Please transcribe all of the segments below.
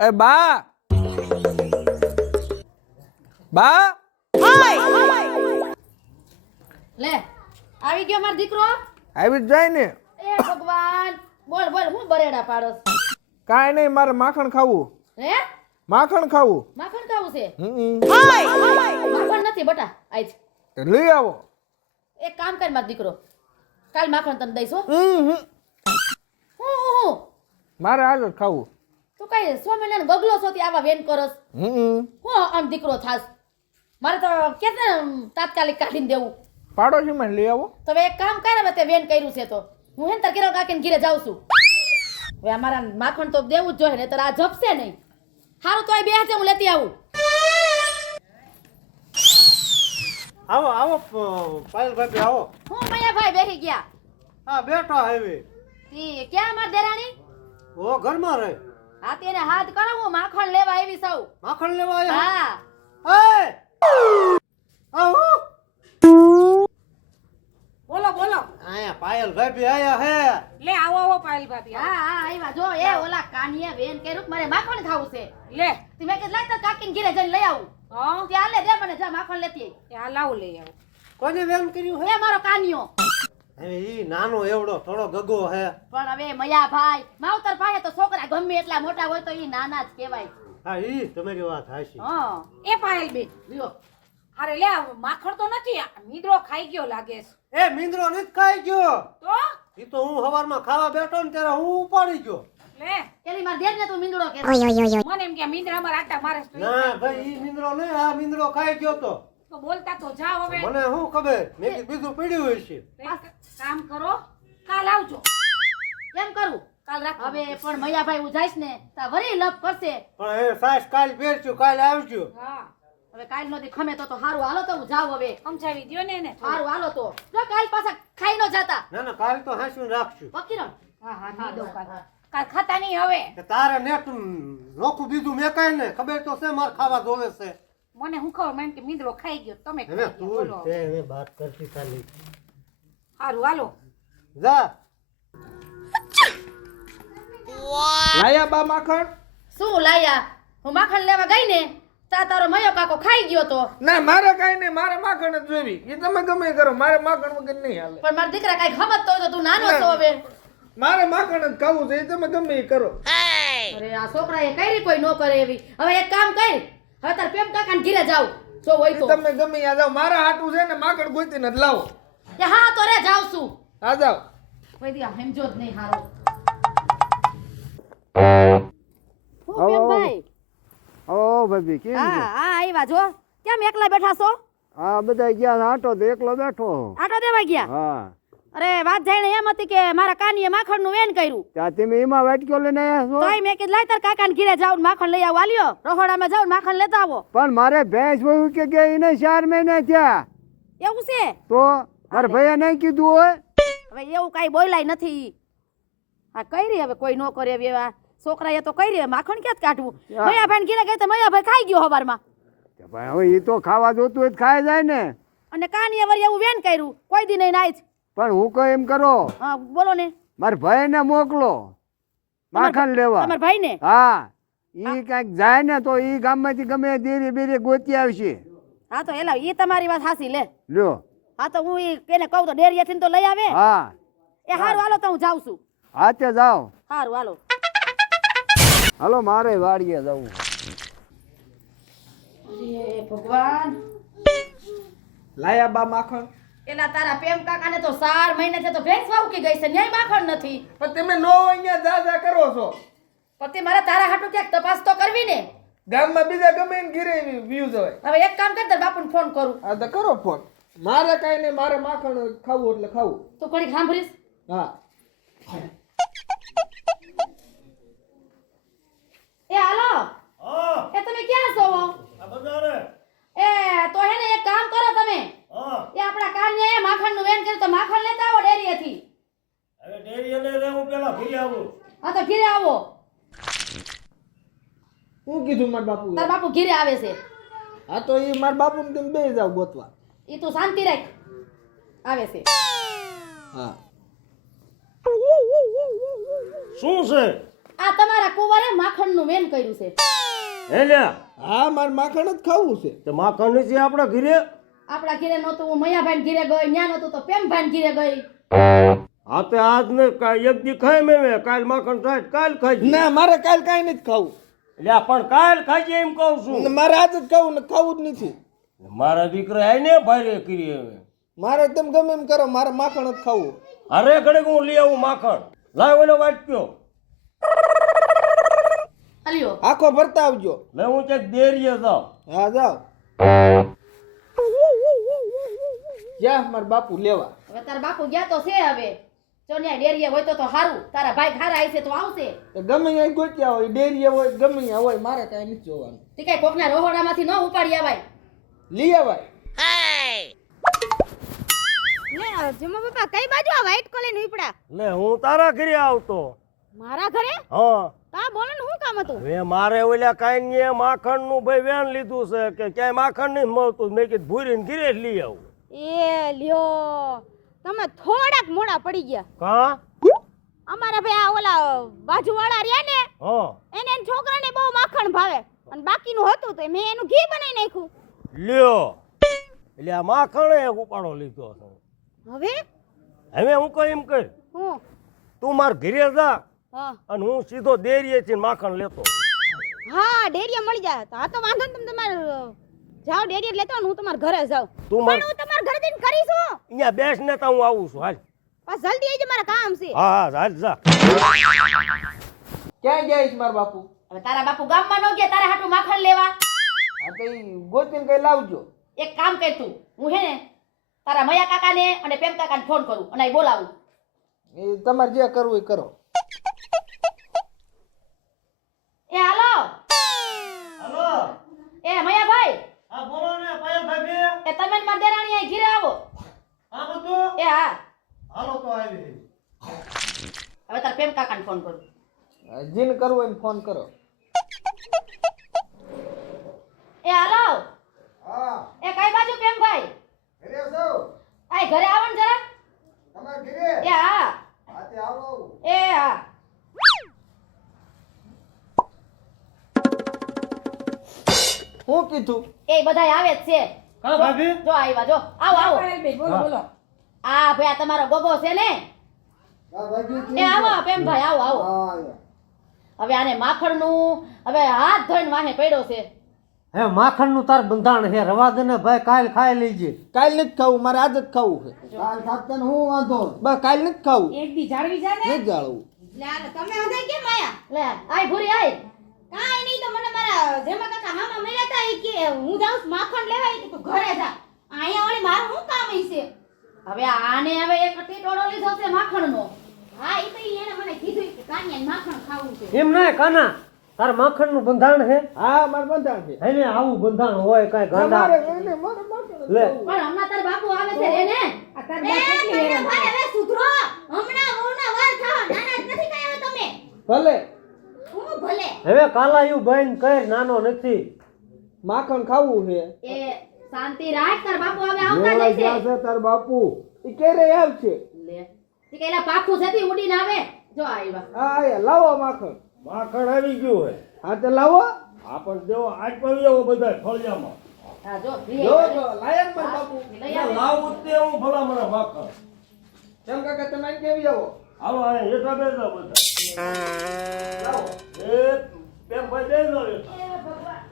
એ બા બા લે આવી ગયો મારો દીકરો. આવી જ જાય ને. એ ભગવાન બોલ બોલ હું બરેડા પાડોસ. કાંઈ નહીં, મારે માખણ ખાવું. હે માખણ ખાવું. માખણ ખાવું છે? હમ. માખણ નથી બટા આજ. લઈ આવો. એક કામ કર મારો દીકરો, કાલ માખણ તને દઈશ હો. હું મારે આજ જ ખાવું. તું કઈ 100 મહિનાનો ગગલો છો તે આવા વેન કરસ? હું આમ દીકરો થાસ? મારે તો કેટલા તાત્કાલિક કાઢીને દેવું. પાડોશીમાં લઈ આવો. તો હવે એક કામ કર, હવે તે વેન કર્યું છે તો હું હેન તાર કિરણ કાકીને ઘરે જાઉં છું. હવે અમારા માખણ તો દેવું જ જોઈએ ને, તો આ જપશે નહીં. હારું તો આ બે હાથે હું લેતી આવું. આવો આવો પાયલ ભાભી આવો. હું મૈયા ભાઈ બેસી ગયા. હા બેઠો આવી. ઈ ક્યાં માર દેરાણી? ઓ ઘરમાં રહે. હા તેને હાથ કરો, હું માખણ લેવા આવી સૌ. માખણ લેવા આવ્યા? હા એ આવો. બોલો બોલો. આયા પાયલ ભાભી આયા હે. લે આવો આવો પાયલ ભાભી આવો. હા હા આવ્યા જો. એ ઓલા કાનિયા બેન કર્યું કે મારે માખણ ખાવું છે. લે તમે કે લાગતા કાકીને ઘરે જઈને લઈ આવું. હા ત્યાં લે દે મને, જા માખણ લેતી ત્યાં લાવ લઈ આવો. કોને વેમ કર્યું આવ. એ મારો કાનિયો. હે ઈ નાનો એવડો થોડો ગગો હે. પણ હવે મયા ભાઈ માવતર પાસે તો છોકરા ગમે એટલા મોટા હોય તો ઈ નાના જ કહેવાય. હા ઈ તમારી વાત હાચી. હા એ પાયલ બેન લ્યો. અરે લે માખણ તો નથી, આ મીંદરો ખાઈ ગયો લાગે છે. એ મીંદરો નથી ખાઈ ગયો. તો ઈ તો હું હવારમાં ખાવા બેઠો ને ત્યારે હું ઉપાડી ગયો. લે કેલી માર દેર ને તું મીંદડો કે. મને એમ કે મીંદરા માં આટા મારે છે તો ના ભાઈ ઈ મીંદરો નહીં, આ મીંદરો ખાઈ ગયો તો. બોલતા તો જાવ હવે. મને શું ખબર, મેં કીધું બીજું પડ્યું હોય છે. એક કામ કરો, કાલ આવજો. કેમ કરું? કાલ રાખો. હવે પણ મયા ભાઈ હું જઈશ ને તા વરી લપ કરશે. પણ એ સાસ કાલ બેરશું, કાલ આવજો. હા હવે કાલ નો દી ખમે તો હારું હાલો તો હું જાઉં હવે. સમજાવી દ્યો ને એને. હારું હાલો તો. જો કાલ પાછા ખાઈ ન જાતા. ના ના કાલ તો હાંસવીને રાખશું. પકીરણ. હા હા નહીં દઉં કાલ. કાલ ખાતા નહીં હવે. કે તારે નેટ નોખું બીજું મેકાય ને ખબર તો છે મારે ખાવા જોવે છે. મને હું ખબર મને કે મીંદરો ખાઈ ગયો તમે હવે ખાઈ ગયા તું બોલો. છે હવે વાત કરતી ખાલી. હારું હાલો. જા. લાયા બા માખણ? શું લાયા? હું માખણ લેવા ગઈ ને તા તારો મયો કાકો ખાઈ ગયો તો. ના મારે કાંઈ નહીં, મારે માખણ જ જોવી. એ તમે ગમે એ કરો, મારે માખણ વગર નહીં હાલે. પણ મારા દીકરા કઈ સમજતો હોય તો તું નાનો છો હવે. મારે માખણ જ ખાવું છે, એ તમે ગમે એ કરો. અરે આ છોકરાએ કરી કોઈ નો કરે એવી. હવે એક કામ કર, હવે તાર પ્રેમ કાકાને ઘરે જાવ જો હોય એ તો. તમે ગમે ત્યાં જાઓ, મારા હાટું છે ને માખણ ગોતીને જ લાવો. એ હા તો રે જાવ છું. હા જાઓ. કોઈ દી સમજો જ નહીં હારો. હું આવો, પ્રેમભાઈ? ઓ ભાભી કેમ હા છે? હા આવ્યા જો. કેમ એકલા બેઠા છો? આ બધા ગયા આટો તો એકલો બેઠો. આટો દેવા ગયા? હા અરે વાત જાણે એમ હતી કે મારા કાનીએ માખણ નું વેન કર્યું. ત્યાં તમે એમાં વાટક્યો લઈને આવ્યા છો? તોય મેં કીધું લાય તાર કાકાને ઘરે જાવ માખણ લઈ આવો. આલ્યો રહોડામાં જાવ માખણ લેતા આવો. પણ મારે ભેંસ વહુ કે ગઈ એને 4 મહિના થયા. એવું છે? તો મારા ભાઈએ નહીં કીધું હોય? હવે એવું કઈ બોલાય નથી. આ કરી હવે કોઈ નો કરે એવા છોકરાએ તો કરી માખણ ક્યાં કાઢવું. મયા ભાઈ ઘરે ગઈ તો મયા ભાઈ ખાઈ ગયો હવારમાં. ભાઈ હવે એ તો ખાવા જોતું હોય તો ખાઈ જાય ને. અને કાનીએ વળી એવું વેન કર્યું કોઈ દી નહીં નાય. પણ હું કહું એમ કરો, હા બોલો ને. મારા ભાઈને મોકલો માખણ લેવા. તમારા ભાઈ ને? હા ઈ કઈક જાય ને તો ઈ ગામમાંથી ગમે ધીરે ધીરે ગોતી આવશે. હા તો એલા ઈ તમારી વાત હાસી લે. લ્યો. હા તો હું ઈ એને કહું તો ડેરિયાથી તો લઈ આવે. હા એ હારું હાલો તો હું જાઉં છું. હાથે જાઓ. હારું હાલો. હાલો મારે વાડીએ જવું. અરે ભગવાન. લાયા બા માખણ? એલા તારા પ્રેમ કાકાને તો 4 મહિને છે તો ભેંસ વાહુકી ગઈ છે ન્યાય માખણ નથી. પણ તમે નો અહીંયા જા કરો છો. પતિ મારે તારા હાટુ ક્યાંક તપાસ તો કરવી ને. ગામમાં બીજા ગમે એને ઘરે વ્યૂઝ હોય. હવે એક કામ કર તાર બાપુને ફોન કરું. હા તો કરો ફોન. મારે કાંઈ નહીં, મારે માખણ ખાવું એટલે ખાવું. તું ઘડીક સાંભળીશ? હા એ હાલો. એ તમે ક્યાં છો? એ તો હે ને એક કામ કરો તમે. એ આપણા કાન્યાએ માખણનું વેન કર્યું તો માખણ લેતા આવો ડેરીએથી. હવે ડેરીએ લઈ લે, હું પેલા ઘરે આવું. હા તો ઘરે આવો. હું કીધું મારા બાપુ? તાર બાપુ ઘરે આવે છે. હા તો એ મારા બાપુને તમે બે જાવ ગોતવા. ઈ તું શાંતિ રાખ. આવે છે. હા શું છે? આ તમારા કુંવરે માખણનું વેન કર્યું છે. હે લ્યા હા મારે માખણ જ ખાવું છે. તે માખણ નથી આપણા ઘરે આપણા ઘરે નહોતું, હું મયાભાઈ ઘરે ગઈ, ન્યા નહોતું તો પ્રેમભાઈ ઘરે ગઈ. હા તે આજ ને એક દી ખાય મેં કાલ માખણ થાય કાલ ખાઈ ના મારે કાલ કાંઈ નથી ખાવું. લ્યા પણ કાલ ખાઈ એમ કહું છું મારે આજ જ ખાવું ને ખાવું જ નથી. મારા દીકરા આઈને ભારે કરી હવે મારે તમે ગમે એમ કરો, મારે માખણ જ ખાવું. અરે ઘડીક હું લઈ આવું માખણ લાવ ઓલો વાટક્યો અલ્યો આખો ભરતા આવજો. લે હું ચેક દેરીએ જાઉં હા જાઓ. જ્યાં મારા બાપુ લેવા. હવે તારા બાપુ ગયા તો છે. હવે જો ન્યા ડેરીએ હોય તો સારું, તારા ભાઈ ખારા આવશે તો આવશે. તો ગમે ત્યાં ગોત્યા હોય, ડેરીએ હોય, ગમે ત્યાં હોય, મારે કાંઈ નથી જોવાનું. તે કઈ કોકના રોહોડામાંથી ન ઉપાડી આવાય. લઈ આવાય. લે જમા બાપા કઈ બાજુ આ વ્હાઈટ કોલેન ઉપડા? લે હું તારા ઘરે આવતો મારા ઘરે? હા તા બોલો ને શું કામ હતું? હવે મારે ઓલા કાંઈ ને માખણ નું ભાઈ વેન લીધું છે કે ક્યાંય માખણ નહીં મળતું મેં કીધું ભૂરીને ઘરે જ લઈ આવું એ લ્યો તમે થોડાક મોડા પડી ગયા. કા અમારા ભાઈ આ ઓલા બાજુવાળા રહ્યા ને હા એને એના છોકરાને બહુ માખણ ભાવે અને બાકીનું હતું તો મેં એનું ઘી બનાવી નાખ્યું. લ્યો એટલે આ માખણ ઉપાડો લીધો છે હવે હવે હું કઈ એમ કર હું તું માર ઘરે જા હા અને હું સીધો ડેરીએથી માખણ લેતો હા ડેરીએ મળી જાય તો આ તો વાંધો ને તમે તમારે જાઓ ડેરીએ લેતો ને હું તમારા ઘરે જાઉં. તું પણ હું તમારા ઘરે જઈને કરીશું. અહીંયા બેસ ને તો હું આવું છું હાલ બસ જલ્દી આવજો મારા કામ છે. હા હા હાલ જા ક્યાં ગયા છે મારા બાપુ? હવે તારા બાપુ ગામમાં ન ગયા તારા હાટું માખણ લેવા? હા તો ઈ ગોતીને કઈ લાવજો. એક કામ કર તું, હું હે ને તારા મયા કાકાને અને પ્રેમ કાકાને ફોન કરું અને અહીં બોલાવું. એ તમારે જે કરવું એ કરો. એ હાલો હાલો એ મયાભાઈ, હા બોલો ને પાયલ ભાભી એ તમે ને મારા દેરાણી અહીં ઘીરે આવો. હા બધું એ હા, હાલો તો આવી હવે તારા પ્રેમ કાકાને ફોન કરું. જીને કરવું એને ફોન કરો. એ હાલો હા એ કઈ બાજુ પ્રેમભાઈ? ઘરે છો? આ ઘરે આવો ને જરા. તમારે ઘરે? એ હા હા તે આવો. એ હા. હું કીધું? એ બધાય આવે જ છે. કા ભાભી જો આવ્યા, જો આવો આવો. બોલો બોલો. આ ભાઈ આ તમારો ગોગો છે ને? એ આવો પ્રેમભાઈ, આવો આવો. હવે આને માખણનું હવે હાથ ધોઈને વાહે પડ્યો છે. હે માખણ નું તાર બંધાણ હે રવા દે ને ભાઈ કાલ ખાઈ લેજે. કાલ નથી ખાવું, મારે આજ જ ખાવું છે. કાલ ખાતા હું વાંધો બસ કાલ નથી ખાવું. એક દી જાળવી જા ને. નથી જાળવું. લે તમે હંધાઈ કેમ આયા? લે આય ભૂરી આય. કાઈ નહીં તો મને મારા જેમા કાકા મામા મળ્યા તા ઈ કે હું જાઉં છું માખણ લેવા ઈ કે તું ઘરે જા. અહીંયા વળી મારું શું કામ ઈ છે? હવે આને હવે એક ટીટોળો લીધો છે માખણનો. હા ઈ તો ઈ એને મને કીધું કે કાન્યાને માખણ ખાવું છે. એમ ના કાના તાર માખણ નું બંધાણ હે? હા મારે બંધાણ છે. હે ને આવું બંધાણ હોય કાઈ ગાંડા મારે લઈને મારે માખણ લે. ખાવું. પણ હમણાં તાર બાપુ આવે છે રે ને. આ તાર એ બા કેટલી તમે હેરાન ભાઈ હવે સુધરો. હમણાં વહુના વાર થાવ નાના જ નથી કઈ હવે તમે. ભલે હું ભલે. હવે કાલાયું બહેન કઈ નાનો નથી. માખણ ખાવું છે. એ શાંતિ રાખ, તાર બાપુ હવે આવતા લેવા જ ગયા છે. છે તાર બાપુ. ઈ ક્યારે આવશે? લે ઈ કેલા પાખું જતી ઉડીને આવે. જો આવ્યા. હા આયા લાવો માખણ. માખણ આવી ગયું હે હા તે લાવો. આ પણ દેવો આજ પણ લેવો બધા ફળિયામાં હા જો જો જો લાયન પર બાપુ. લઈ આવે. લાવું તે હું ભલા મને માખણ ચમ કાકા તમે અહીં કેવી આવો? હાલો આ હેઠા બેસો બધા લાવો. એ બેન ભાઈ બેસો હેઠા. એ ભગવાન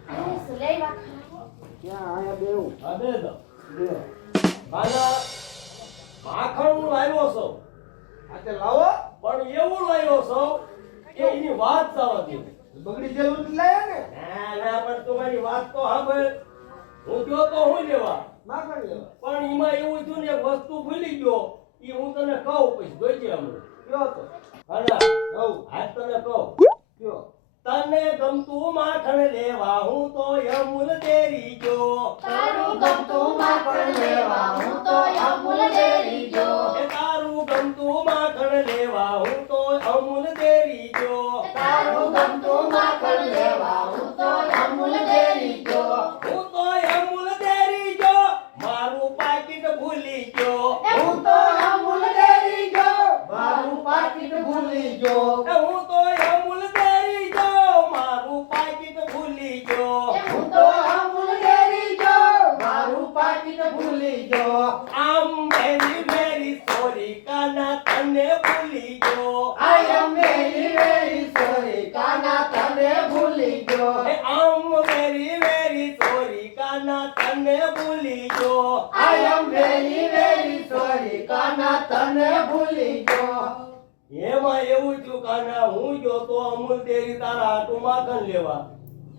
એ લઈ વા. ક્યાં આયા બેવું? હા બેસો કાના માખણ હું લાવ્યો છું હા તે લાવો. પણ એવું લાવ્યો છું કે એની વાત થવા દે બગડી જેલું જ લાયા ને. ના ના પણ તમારી વાત તો સાંભળ હું ગયો તો હું લેવા માખણ લેવા. પણ એમાં એવું થયું ને એક વસ્તુ ભૂલી ગયો એ હું તને કહું પછી જોઈજે હમણાં કયો તો? હાલા હઉ આજ તને કહું કયો? તને ગમતું માખણ લેવા હું તો અમૂલ ડેરી જો તારું ગમતું માખણ લેવા હું તો અમૂલ ડેરી જો. એ તારું ગમતું માખણ લેવા હું તો અમૂલ ડેરી જો તારું ગમતું માખણ લેવા હું તો અમૂલ ડેરી જો. હું તો અમૂલ ડેરી જો મારું પાકીટ ભૂલી ગયો હું તો અમૂલ ડેરી જો. મારું પાકીટ ભૂલી જો. હું તો અમૂલ ગયો આમ વેરી વેરી સોરી કાના તને ભૂલી ગયો આઈ એમ વેરી સોરી કાના તને ભૂલી ગયો આમ વેરી વેરી સોરી કાના તને ભૂલી ગયો આઈ એમ વેરી સોરી કાના તને ભૂલી ગયો એમાં એવું થયું કાના હું ગયો તો અમૂલ ડેરી તારા હાટું માખણ લેવા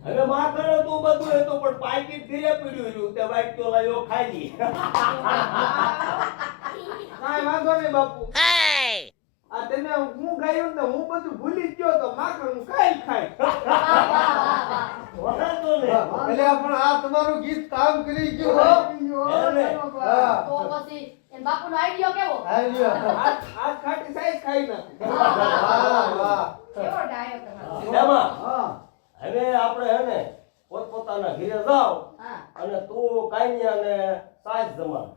હવે માખણ હતું બધું હતું પણ પાકીટ ઘરે પીડ્યું હતું તે વાઈટ તો લાવ્યો ખાઈ લી કાંઈ વાંધો નહીં બાપુ આ તમે હું ગાયું ને હું બધું ભૂલી જ ગયો તો માખણ હું કાંઈ ખાય વાંધો નહીં. એટલે પણ આ તમારું ગીત કામ કરી ગયું હો હા તો પછી એન બાપુનો આઈડિયો કેવો આલ્યો આજ ખાટી સાઈઝ ખાઈ નાખી વાહ વાહ કેવો ડાયો તમારો એમાં હા હવે આપણે હે ને પોતપોતાના ઘરે જાવ હા અને તું કાંઈયાને સાઈઝ જમાડ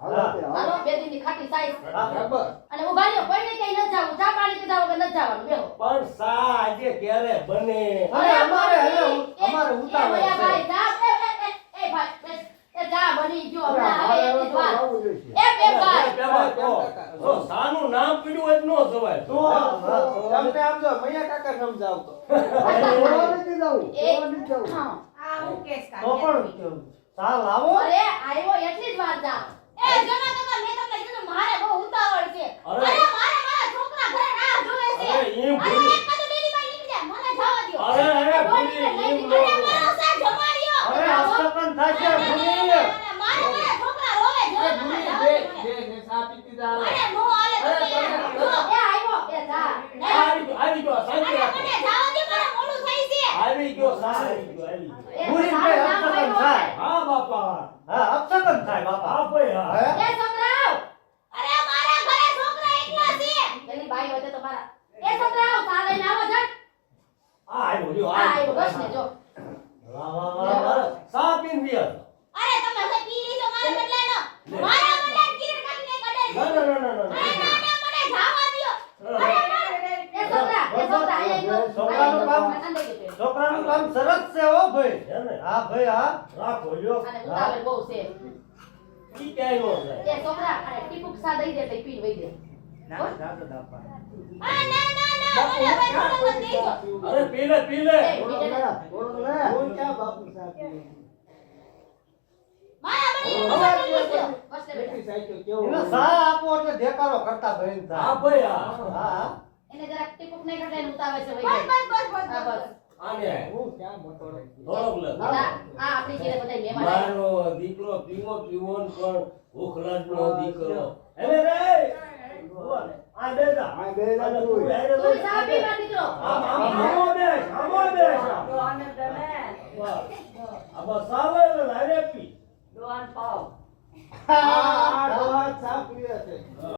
હાલો તે હાલો બે દીની ખાટી સાઈઝ બરાબર અને ઉભા રહ્યો કોઈને ક્યાંય ન જાવું ચા પાણી પીધા વગર ન જવાનું બેહો પણ સા આજે ક્યારે બને અરે અમારે હવે અમારે ઉતાવળ એ છે ભાઈ જા એ ભાઈ બેસ. એ જા બની ગયો હમણાં હવે એક જ વાત આવું જોઈશે એ બે ભાઈ પેલા તો જો સાનું નામ પીડ્યું હોય તો ન જવાય તો તમને આમ જો મૈયા કાકા સમજાવતો ઓલો નથી જાવું એ ઓલો નથી જાવું હા. આ હું કેસ તો પણ ચા લાવો અરે આવ્યો એટલી જ વાર જા એ જમા કાકા મેં તમને કીધું મારે બહુ ઉતાવળ છે અરે. અરે મારે મારા છોકરા ઘરે રાહ જોવે છે અરે એમ અરે ભૂલી એક કાતો ડેરી માં નીકળી જાય મને જવા દ્યો અરે ભૂલી એમ અરે નો મારો સા જમાડ્યો અરે અસ્તપન થશે ભૂલી મારા છોકરા રોવે છે અરે મને ભૂલી જવા બે દ્યો. બે ને સા પીતી જા અરે નો હાલે અરે, તમે તમે- જો, એ આવ્યો એ જા આવી ગયો શાંતિ અરે રાખો મને જવા દ્યો મારે મોડું થાય છે આવી ગયો સા આવી ગયો આવી ગયો. એ ભૂલી સારું ગઈ, નામ અપશકન આવ્યું થાય. છે. હા બાપા હા અસ્તપન થાય બાપા હા ભાઈ હા હે એ છોકરાઓ અરે મારા ઘરે છોકરા એકલા છે એની બાઈ હોય તો મારા એ છોકરાઓ સા લઈને આવો ઝટ આ આવ્યો જો હા આવ્યો બસ ને જો વાહ વાહ વાહ વાહ. સા પીન દિયા અરે તમે હવે પી લીધો મારા બદલે નો મારા બદલે કીર કાઢીને કાઢે છે ના ના ના ના ના અરે ના ના મને જવા દ્યો અરે ના એ છોકરા અહીંયા છોકરાનું કામ. છોકરાનું કામ સરસ છે હો ભાઈ હે ને હા ભાઈ હા રાખો લ્યો અને ઉતાવળ બહુ છે ઈ ક્યાંય નો જાય એ છોકરા અને ટીપુક સા દઈ દે એટલે પીને વઈ દે ના ના મને હવે થોડો બધી જો અરે પી લે પી લે એ પી લે ને. બોલો લે હું ક્યાં બાપુ સા પીવે મારા બદલે બસ ને બેટા કેટલી સાઈઝ કેવો એને સા આપો એટલે દેખાડો કરતા ભાઈ હા થાય ભાઈ હા હા એને જરાક ટીપુક નહીં કાઢે ને ઉતાવે છે વઈ બસ દે બસ બસ હા બસ બસ આને હું ક્યાં મોટોડો થોડોક લે આ આપણી ઘરે બધા મહેમાન આવ્યા. મારો દીકરો પીવો પીવોન પણ ભૂખલાડનો દીકરો હવે રે આ બેટા આ બેટા અને તું. તું હેરે તું લઈ. સા પીવા દીકરો આમ બેસ. વાહ. આ બસ આવે